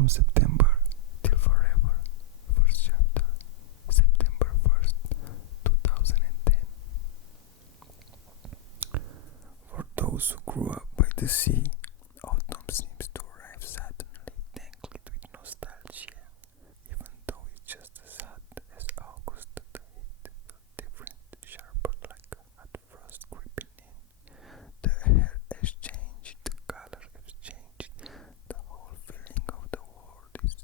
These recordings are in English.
From September till forever. First chapter, September 1st, 2010. For those who grew up by the sea, autumn seems to arrive suddenly, tangled with nostalgia. Even though it's just as hot as August, the heat felt different, sharper, like a hot frost creeping in. The air has changed, the color has changed, the whole feeling of the world is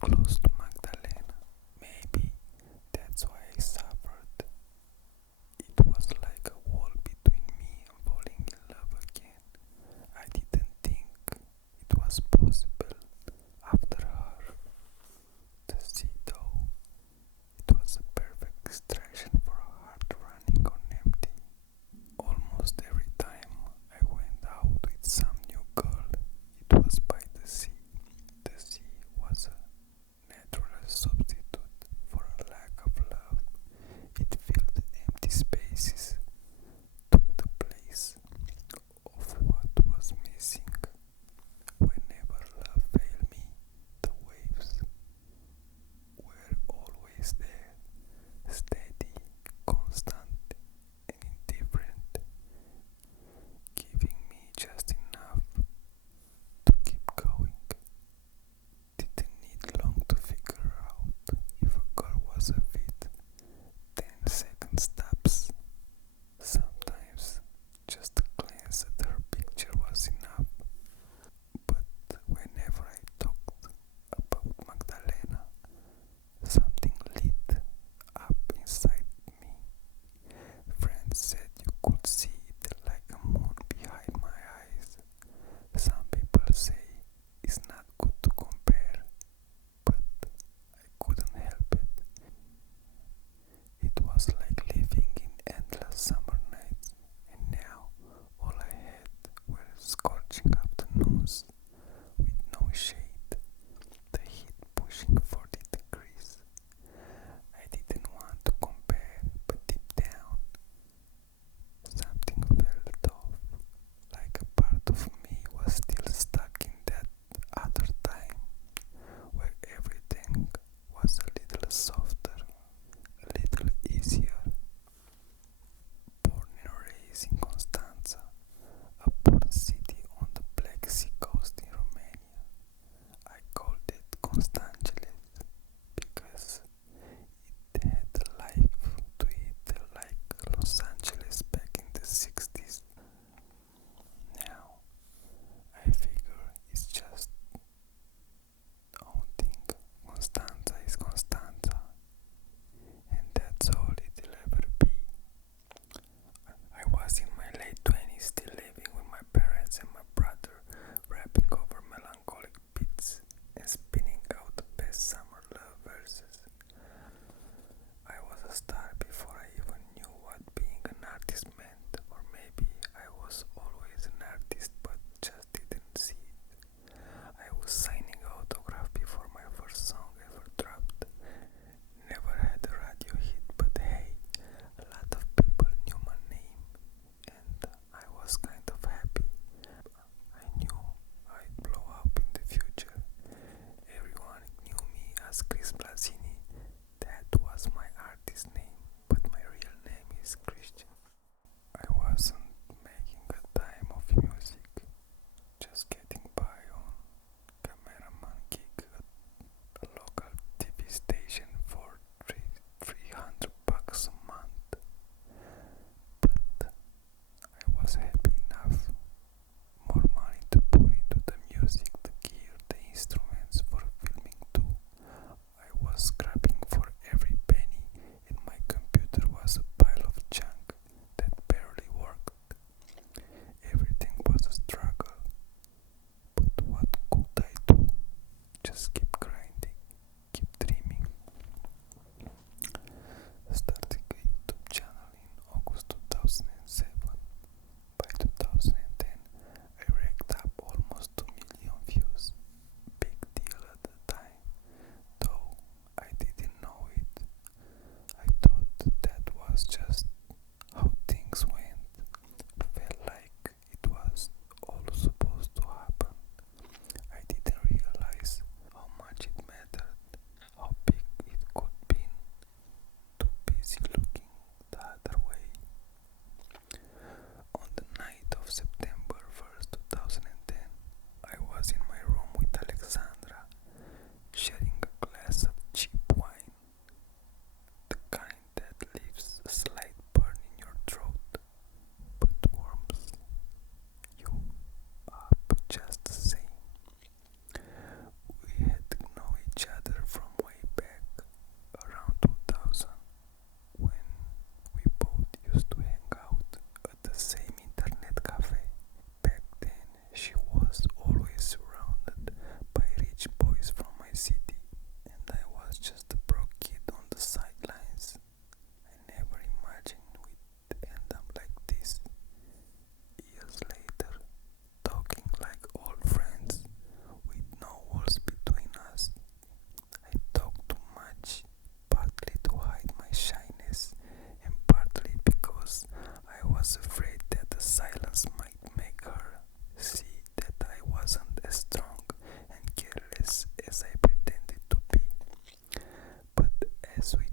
close to Magdalena. Maybe that's why I suffered. It was like a wall between me and falling in love again. I didn't think it was possible after her. The sea, though, it was a perfect distraction for a heart running on empty. Almost every time I went out with some new girl, it was by the sea. The sea was a net as we